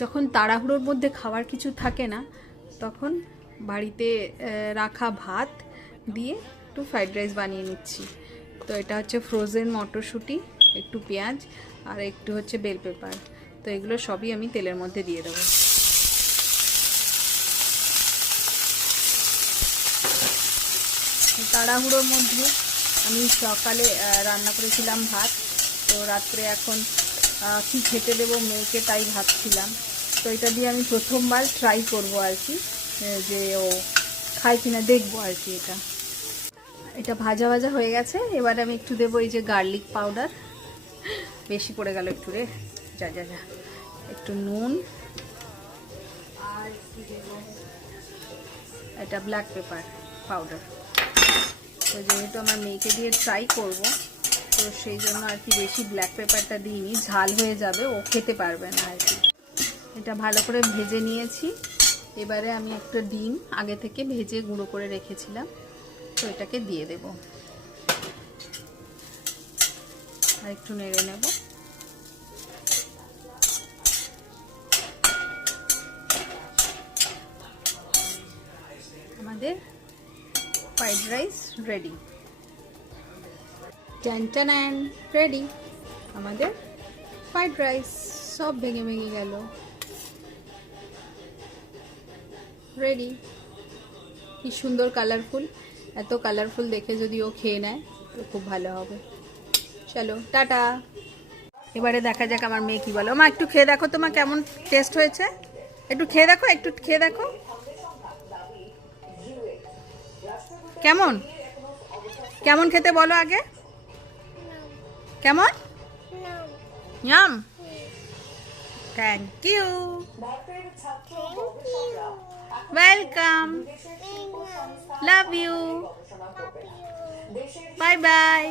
যখন তাড়াহুড়োর মধ্যে খাওয়ার কিছু থাকে না, তখন বাড়িতে রাখা ভাত দিয়ে একটু ফ্রাইড রাইস বানিয়ে নিচ্ছি। তো এটা হচ্ছে ফ্রোজেন মটরশুঁটি, একটু পেঁয়াজ আর একটু হচ্ছে বেল পেপার। তো এগুলো সবই আমি তেলের মধ্যে দিয়ে দেবো। তাড়াহুড়োর মধ্যে আমি সকালে রান্না করেছিলাম ভাত, তো রাত্রে এখন কি খেতে দেবো মেয়েকে তাই ভাবছিলাম। তো এটা দিয়ে আমি প্রথমবার ট্রাই করব আর কি, যে ও খায় কিনা দেখবো আর কি। এটা ভাজা ভাজা হয়ে গেছে। এবারে আমি একটু দেবো এই যে গার্লিক পাউডার, বেশি পড়ে গেল একটু রে, যা যা যা। একটু নুন আর একটু দেবো এটা ব্ল্যাক পেপার পাউডার। তো যেহেতু আমার মেয়েকে দিয়ে ট্রাই করব, তো সেই জন্য আর কি বেশি ব্ল্যাক পেপারটা দিইনি, ঝাল হয়ে যাবে, ও খেতে পারবে না আর কি। এটা ভালো করে ভেজে নিয়েছি। এবারে আমি একটা ডিম আগে থেকে ভেজে গুঁড়ো করে রেখেছিলাম, তো এটাকে দিয়ে দেব আর একটু নেড়ে নেব। আমাদের ফ্রাইড রাইস রেডি। টান রেডি আমাদের ফ্রাইড রাইস। সব ভেঙে ভেঙে গেল, রেডি। কি সুন্দর কালারফুল, এত কালারফুল দেখে যদি ও খেয়ে নেয় তো খুব ভালো হবে। চলো টাটা। এবারে দেখা যাক আমার মেয়ে কি বলো। মা একটু খেয়ে দেখো তোমার কেমন টেস্ট হয়েছে, একটু খেয়ে দেখো, একটু খেয়ে দেখো কেমন কেমন খেতে বলো আগে, কেমন? Yum. Thank you, welcome, love you, bye by.